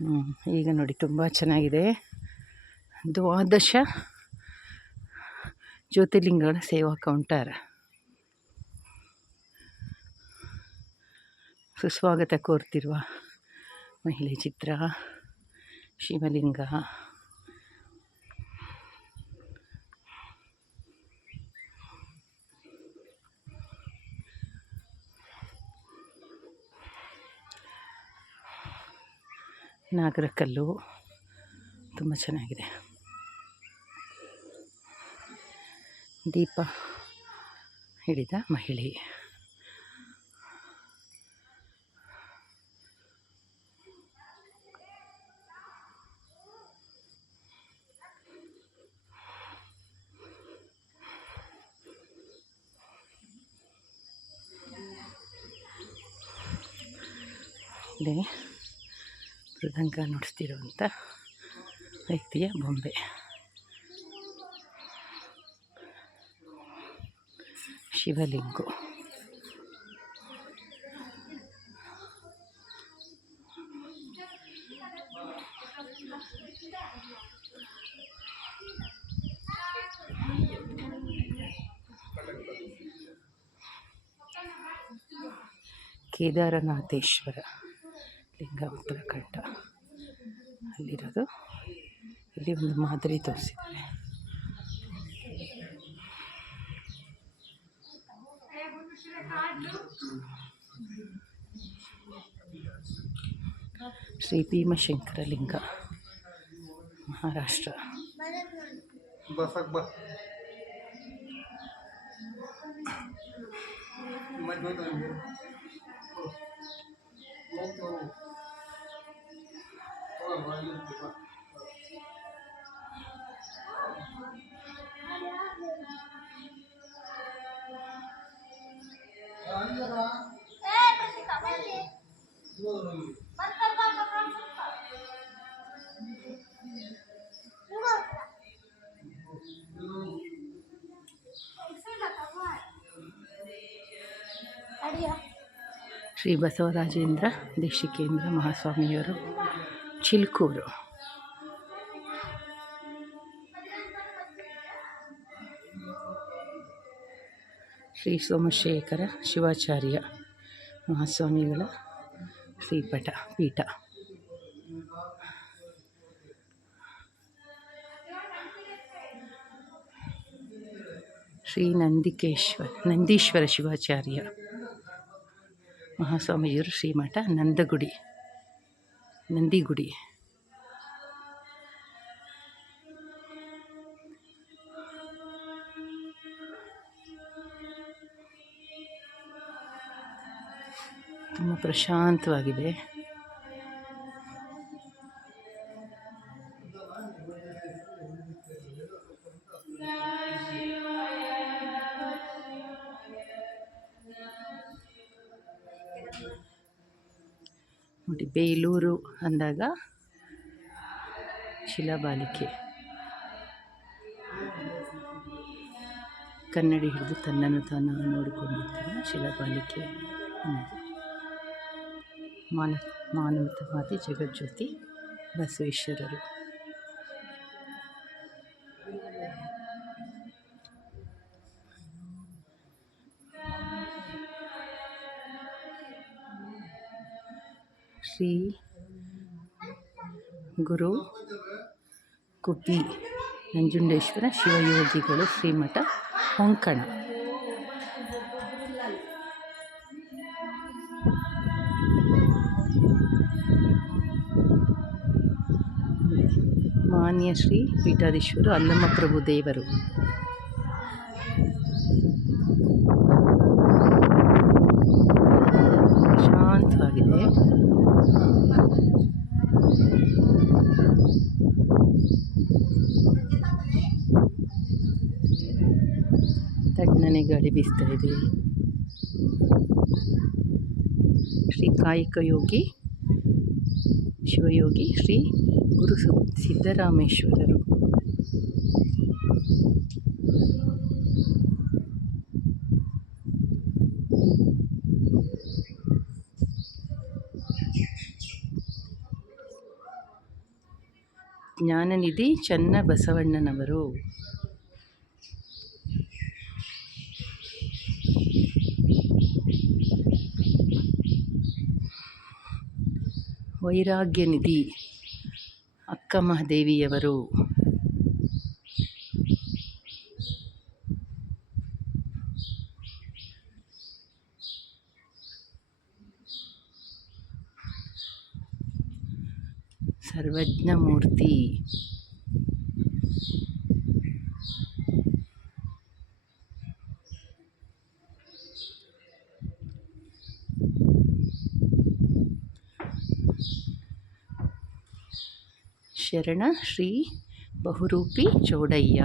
ಈಗ ನೋಡಿ ತುಂಬ ಚೆನ್ನಾಗಿದೆ. ದ್ವಾದಶ ಜ್ಯೋತಿರ್ಲಿಂಗಗಳ ಸೇವಾ ಕೌಂಟರ್. ಸುಸ್ವಾಗತ ಕೋರ್ತಿರುವ ಮಹಿಳೆ ಚಿತ್ರ, ಶಿವಲಿಂಗ, ನಾಗರಕಲ್ಲು ತುಂಬ ಚೆನ್ನಾಗಿದೆ. ದೀಪ ಹಿಡಿದ ಮಹಿಳೆ. ಇಲ್ಲಿ ಮೃದಂಗ ನುಡಿಸ್ತಿರುವಂಥ ವ್ಯಕ್ತಿಯ ಬೊಂಬೆ. ಶಿವಲಿಂಗು. ಕೇದಾರನಾಥೇಶ್ವರ ಲಿಂಗ ಉತ್ತರಾಖಂಡ ಅಲ್ಲಿರೋದು. ಇಲ್ಲಿ ಒಂದು ಮಾದರಿ ತೋರಿಸಿದ್ದಾರೆ. ಶ್ರೀ ಭೀಮಶಂಕರ ಲಿಂಗ, ಮಹಾರಾಷ್ಟ್ರ. ಶ್ರೀ ಬಸವರಾಜೇಂದ್ರ ದೇಶಿಕೇಂದ್ರ ಮಹಾಸ್ವಾಮಿಯವರು, ಚಿಲ್ಕೂರು. ಶ್ರೀ ಸೋಮಶೇಖರ ಶಿವಾಚಾರ್ಯ ಮಹಾಸ್ವಾಮಿಗಳ ಶ್ರೀಪಟ ಪೀಠ. ಶ್ರೀ ನಂದೀಶ್ವರ ಶಿವಾಚಾರ್ಯ ಮಹಾಸ್ವಾಮಿಯವರು ಶ್ರೀಮಠ ನಂದಿಗುಡಿ. ತುಂಬ ಪ್ರಶಾಂತವಾಗಿದೆ. ನೋಡಿ, ಬೇಲೂರು ಅಂದಾಗ ಶಿಲಾಬಾಲಿಕೆ. ಕನ್ನಡಿ ಹಿಡಿದು ತನ್ನನ್ನು ತಾನು ನೋಡಿಕೊಂಡಿರ್ತಾನೆ ಶಿಲಾಬಾಲಿಕೆ ಅನ್ನೋದು. ಮಾನವತಾವಾದಿ ಜಗಜ್ಯೋತಿ ಬಸವೇಶ್ವರರು. ಶ್ರೀ ಗುರು ಕುಪ್ಪಿ ನಂಜುಂಡೇಶ್ವರ ಶಿವಯೋಗಿಗಳು ಶ್ರೀಮಠ ಕೊಂಕಣ. ಮಾನ್ಯ ಶ್ರೀ ಪೀಠಾಧೀಶ್ವರು ಅಲ್ಲಮ್ಮ ಪ್ರಭು ದೇವರು. ಶಾಂತವಾಗಿದೆ. ತಣ್ಣನೆ ಗಾಳಿ ಬೀಸ್ತಾ ಇದೆ. ಶ್ರೀ ಕಾಯಿಕ ಯೋಗಿ ಶಿವಯೋಗಿ ಶ್ರೀ ಗುರು ಸಿದ್ದರಾಮೇಶ್ವರರು. ಜ್ಞಾನನಿಧಿ ಚನ್ನಬಸವಣ್ಣನವರು. ವೈರಾಗ್ಯನಿಧಿ ಅಕ್ಕಮಹಾದೇವಿಯವರು. ಸರ್ವಜ್ಞಮೂರ್ತಿ. ಶರಣ ಶ್ರೀ ಬಹುರೂಪಿ ಚೌಡಯ್ಯ.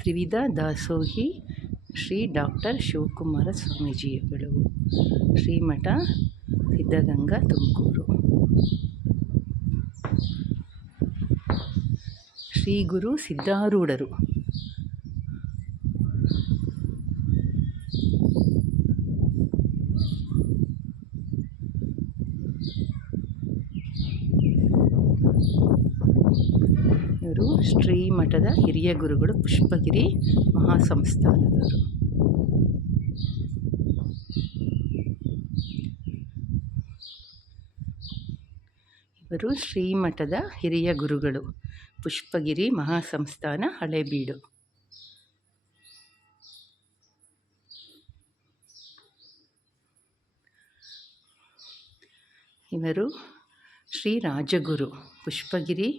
ತ್ರಿವಿಧ ದಾಸೋಹಿ ಶ್ರೀ ಡಾಕ್ಟರ್ ಶಿವಕುಮಾರ ಸ್ವಾಮೀಜಿಗಳು. ಶ್ರೀಮಠ ಸಿದ್ಧಗಂಗಾ ತುಮಕೂರು. ಶ್ರೀ ಗುರು ಸಿದ್ಧಾರೂಢರು. ಇವರು ಶ್ರೀಮಠದ ಹಿರಿಯ ಗುರುಗಳು, ಪುಷ್ಪಗಿರಿ ಮಹಾಸಂಸ್ಥಾನದವರು. ಇವರು ಶ್ರೀಮಠದ ಹಿರಿಯ ಗುರುಗಳು, ಪುಷ್ಪಗಿರಿ ಮಹಾಸಂಸ್ಥಾನ, ಹಳೇಬೀಡು. ಇವರು ಶ್ರೀ ರಾಜಗುರು, ಪುಷ್ಪಗಿರಿ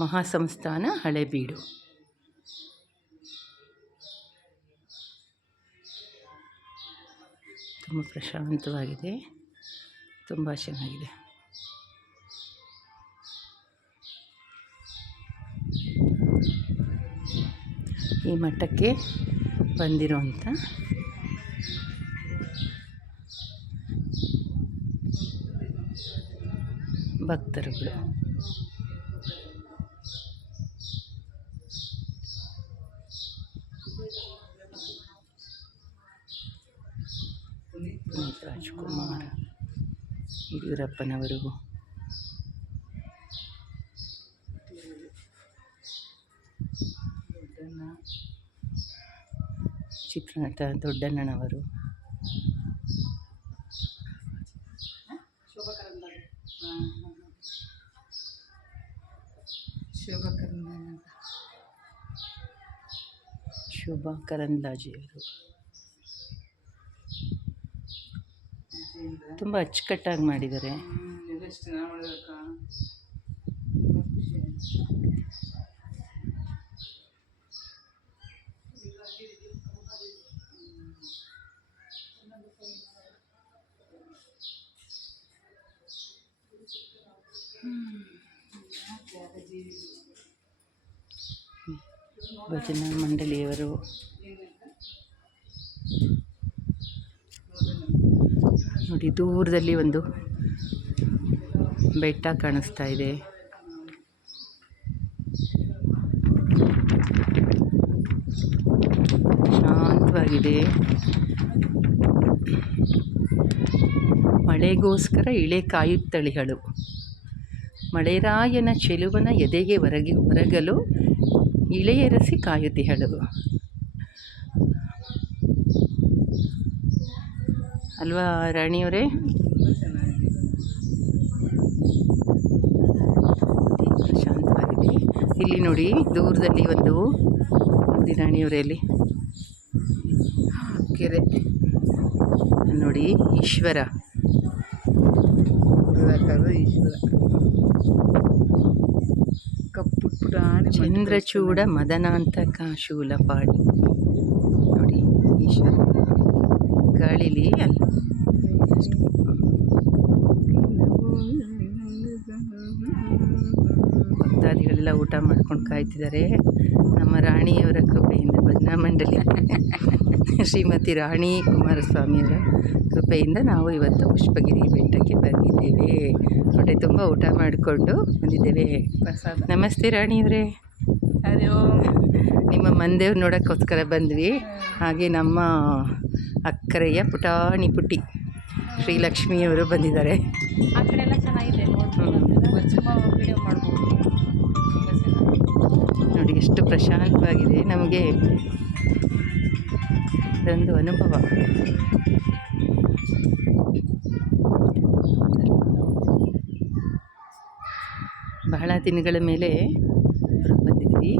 ಮಹಾಸಂಸ್ಥಾನ, ಹಳೇಬೀಡು. ತುಂಬ ಪ್ರಶಾಂತವಾಗಿದೆ, ತುಂಬ ಚೆನ್ನಾಗಿದೆ. ಈ ಮಠಕ್ಕೆ ಬಂದಿರುವಂಥ ಭಕ್ತರುಗಳು. ಪುನೀತ್ ರಾಜ್ಕುಮಾರ್, ಯಡಿಯೂರಪ್ಪನವರು, ಚಿತ್ರನಟ ದೊಡ್ಡಣ್ಣನವರು, ಶೋಭಾ ಕರಂದ್ಲಾಜೆಯವರು. ತುಂಬ ಅಚ್ಚುಕಟ್ಟಾಗಿ ಮಾಡಿದ್ದಾರೆ. ಭಜನಾ ಮಂಡಳಿಯವರು. ನೋಡಿ, ದೂರದಲ್ಲಿ ಒಂದು ಬೆಟ್ಟ ಕಾಣಿಸ್ತಾ ಇದೆ. ಶಾಂತವಾಗಿದೆ. ಮಳೆಗೋಸ್ಕರ ಇಳೆ ಕಾಯುತ್ತಳಿಗಳು. ಮಳೆರಾಯನ ಚೆಲುವನ ಎದೆಗೆ ಹೊರಗಲು ಇಳೆಯರಸಿ ಕಾಯುತ್ತಿಹಳು. ಅಲ್ವಾ ರಾಣಿಯವರೇ? ಶಾಂತವಾಗಿದೆ. ಇಲ್ಲಿ ನೋಡಿ, ದೂರದಲ್ಲಿ ಒಂದು ನೋಡಿ ರಾಣಿಯವರೇ, ಅಲ್ಲಿ ಕೆರೆ ನೋಡಿ. ಈಶ್ವರ ಚಂದ್ರಚೂಡ ಮದನಾಂತಕ ಶೂಲಪಾಣಿ ನೋಡಿ. ಈಶ್ವರ ಗಾಳಿಲಿ ಅಲ್ಲಿ ಭಕ್ತಾದಿಗಳೆಲ್ಲ ಊಟ ಮಾಡ್ಕೊಂಡು ಕಾಯ್ತಿದ್ದಾರೆ. ನಮ್ಮ ರಾಣಿಯವರ ಕೃಪೆಯಿಂದ, ಭಜನಾ ಮಂಡಳಿ ಶ್ರೀಮತಿ ರಾಣಿ ಕುಮಾರಸ್ವಾಮಿಯವರ ಕೃಪೆಯಿಂದ ನಾವು ಇವತ್ತು ಪುಷ್ಪಗಿರಿ ಬೆಟ್ಟಕ್ಕೆ ಬಂದಿದ್ದೇವೆ. ಹೊಟ್ಟೆ ತುಂಬ ಊಟ ಮಾಡಿಕೊಂಡು ಬಂದಿದ್ದೇವೆ. ನಮಸ್ತೆ ರಾಣಿಯವರೇ. ಅದೇ ನಿಮ್ಮ ಮಂದೇವ್ರು ನೋಡೋಕ್ಕೋಸ್ಕರ ಬಂದ್ವಿ. ಹಾಗೆ ನಮ್ಮ ಅಕ್ಕರೆಯ ಪುಟಾಣಿ ಪುಟ್ಟಿ ಶ್ರೀಲಕ್ಷ್ಮಿಯವರು ಬಂದಿದ್ದಾರೆ. ಆ ಕಡೆ ಎಲ್ಲ ಚೆನ್ನಾಗಿದೆ ನೋಡ್ಬೋದು. ತುಂಬ ವಿಡಿಯೋ ಮಾಡ್ಬೋದು. ನೋಡಿ ಎಷ್ಟು ಪ್ರಶಾಂತವಾಗಿದೆ. ನಮಗೆ ಇದೊಂದು ಅನುಭವ. ಬಹಳ ದಿನಗಳ ಮೇಲೆ ಬಂದಿದ್ವಿ.